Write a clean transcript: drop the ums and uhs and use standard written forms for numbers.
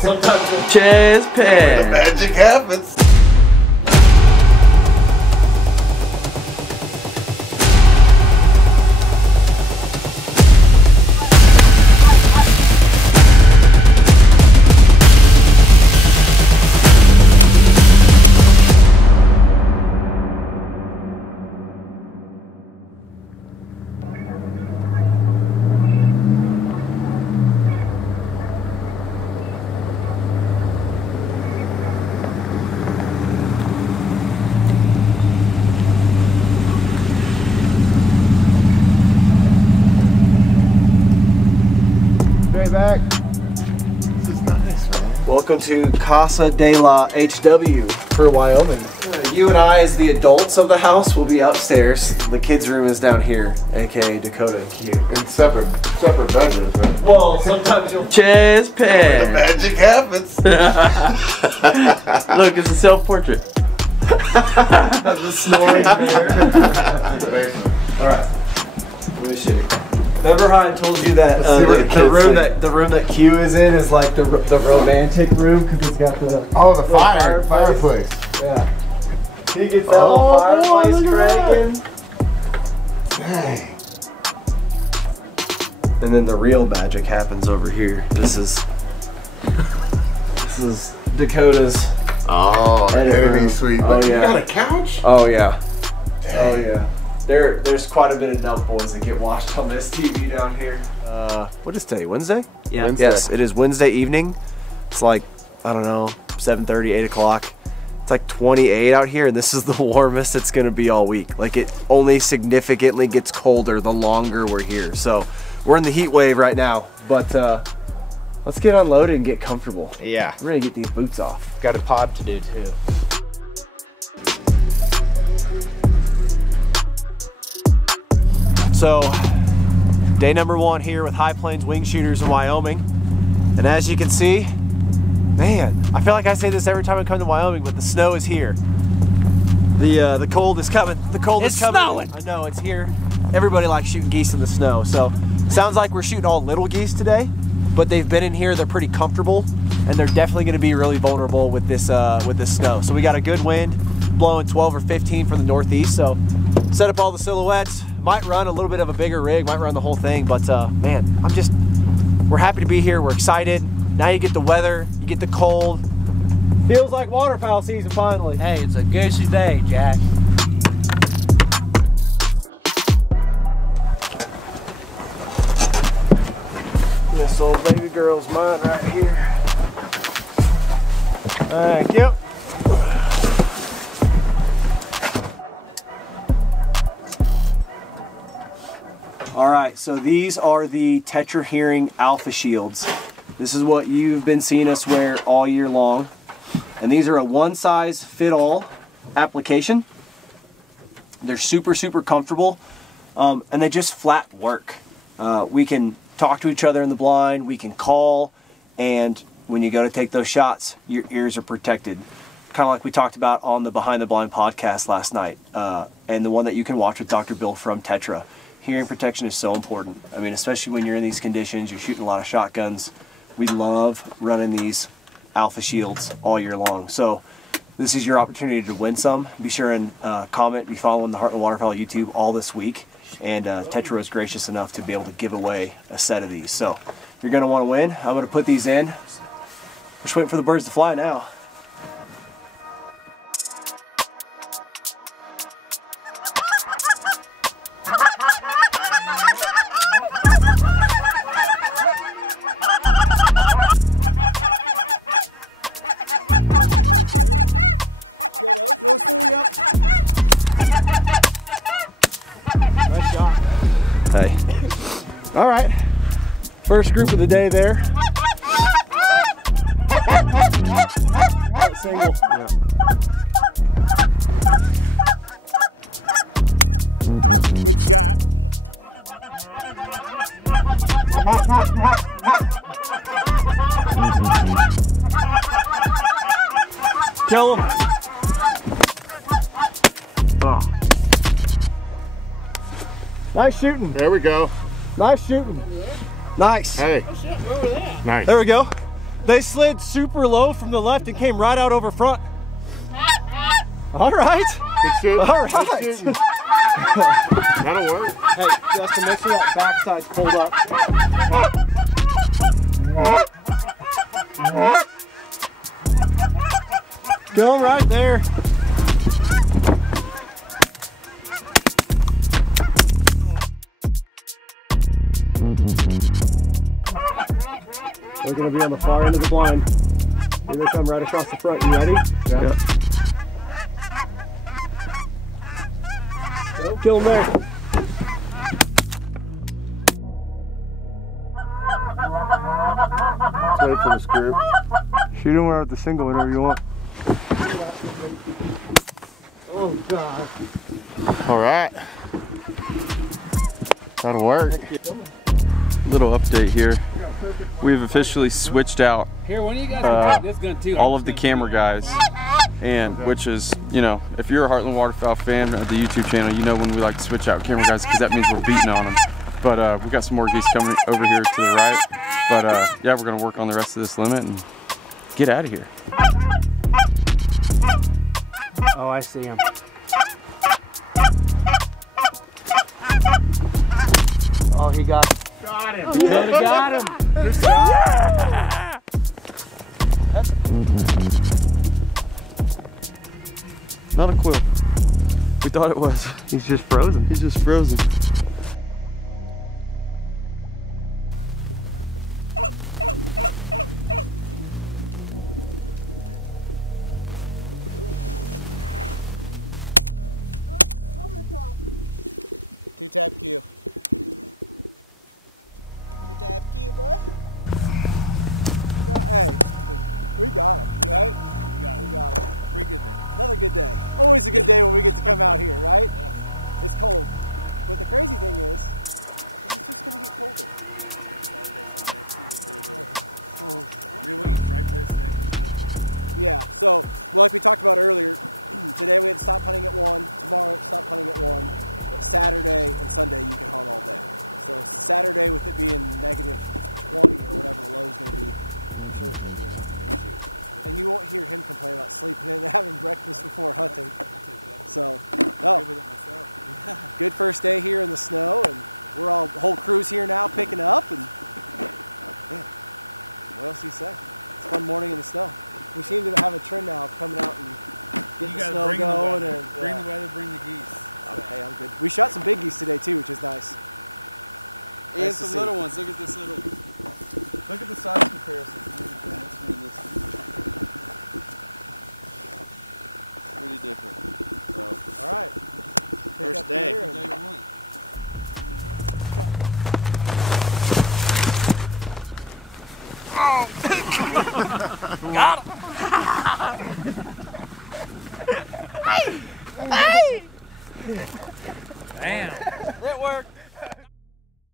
Sometimes chest pad. The magic happens. Back. This is nice, man. Welcome to Casa de la HW for Wyoming. You and I, as the adults of the house, will be upstairs. The kids' room is down here, aka Dakota and Q. In separate bedrooms, right? Well, sometimes you'll chest The pad. magic happens. Look, it's a self-portrait. The snoring bear. All right. Let me show you. Remember how I told you that the room that Q is in is like the romantic room because it's got the The fireplace. Yeah. He gets that little fireplace cranking. Dang. And then the real magic happens over here. This is Dakota's. Oh, the editing suite. But yeah. You got a couch? Oh yeah. Dang. Oh yeah. There's quite a bit of dumb boys that get watched on this TV down here. What is today? Wednesday? Yeah. Wednesday. Yes, it is Wednesday evening. It's like, I don't know, 7:30, 8 o'clock. It's like 28 out here, and this is the warmest it's gonna be all week. Like, it only significantly gets colder the longer we're here. So we're in the heat wave right now, but let's get unloaded and get comfortable. Yeah. We're gonna get these boots off. Got a pod to do too. So, day number 1 here with High Plains Wingshooters in Wyoming. And as you can see, man, I feel like I say this every time I come to Wyoming, but the snow is here. The cold is coming. The cold is coming. It's snowing. I know, it's here. Everybody likes shooting geese in the snow. So, sounds like we're shooting all little geese today, but they've been in here, they're pretty comfortable, and they're definitely gonna be really vulnerable with this snow. So we got a good wind blowing 12 or 15 from the northeast. So set up all the silhouettes. Might run a little bit of a bigger rig, might run the whole thing, but man, we're happy to be here, we're excited. Now you get the weather, you get the cold. Feels like waterfowl season finally. Hey, it's a goosey day, Jack. This old baby girl's mine right here. Thank you. All right, so these are the Tetra Hearing Alpha Shields. This is what you've been seeing us wear all year long. And these are a one-size-fit-all application. They're super, super comfortable, and they just flat work. We can talk to each other in the blind, we can call, and when you go to take those shots, your ears are protected. Kind of like we talked about on the Behind the Blind podcast last night, and the one that you can watch with Dr. Bill from Tetra. Hearing protection is so important. I mean, especially when you're in these conditions, you're shooting a lot of shotguns. We love running these Alpha Shields all year long. So this is your opportunity to win some. Be sure and comment, be following the Heartland Waterfowl YouTube all this week. And Tetra was gracious enough to be able to give away a set of these. So you're gonna wanna win. I'm gonna put these in. We're just waiting for the birds to fly now. Hey. All right. First group of the day there. Good shot. Kill him. Oh. Nice shooting. There we go. Nice shooting. Nice. Hey. There we go. They slid super low from the left and came right out over front. All right. Good shit. All right. Good shit. That'll work. Hey, Justin, make sure that backside's pulled up. Going right there. They're going to be on the far end of the blind. Here they come right across the front. You ready? Yeah. Yep. Go, kill them there. Let's wait for the script. Shoot them with the single, whatever you want. Oh, God. All right. That'll work. Little update here. We've officially switched out all of the camera guys, and which is, you know, if you're a Heartland Waterfowl fan of the YouTube channel, you know when we like to switch out camera guys because that means we're beating on them. But we got some more geese coming over here to the right. But yeah, we're gonna work on the rest of this limit and get out of here. Oh, I see him. Oh, he got him. Got him. Dakota got him. Yeah! Not a quill. We thought it was. He's just frozen. He's just frozen. Two-tap Q. Two-tap Q, boy. Hey, we got him, right? We got him. Pretty good day. Another good day. Always a good day when we get to come out here, right? Yeah. It's cold. But the crazy thing is it's just going to get colder. Saturday, Sunday, super brutal. Oh. We will eat breakfast, then come out. Yeah, so, well, like we talked about earlier, today we had to stop hunting at 1. Tomorrow, stop hunting at 1. But Saturday and Sunday, you can hunt all day. So Saturday, with it being negative 20 or whatever the low is going to be, I'm sure it's going to be an afternoon shoot. And you won't hear him complain about sleeping in and having breakfast before hunting. I'll take that. So, Good with it myself. good first day here in the snow, and we're all, the whole crew's here now picking up, and yeah, what else do you say? It's a fun morning in the snow. We seem to have a trend now of coming out and getting the snow going. And, bring the weather, bring the geese. Hey, I'm good. We shot some big geese today too, which is nice. And Nice to some see. little ones. Look at this little. Look at the size comparison between this one and this one. Pretty different. So, All right. first day. Day one. Got him.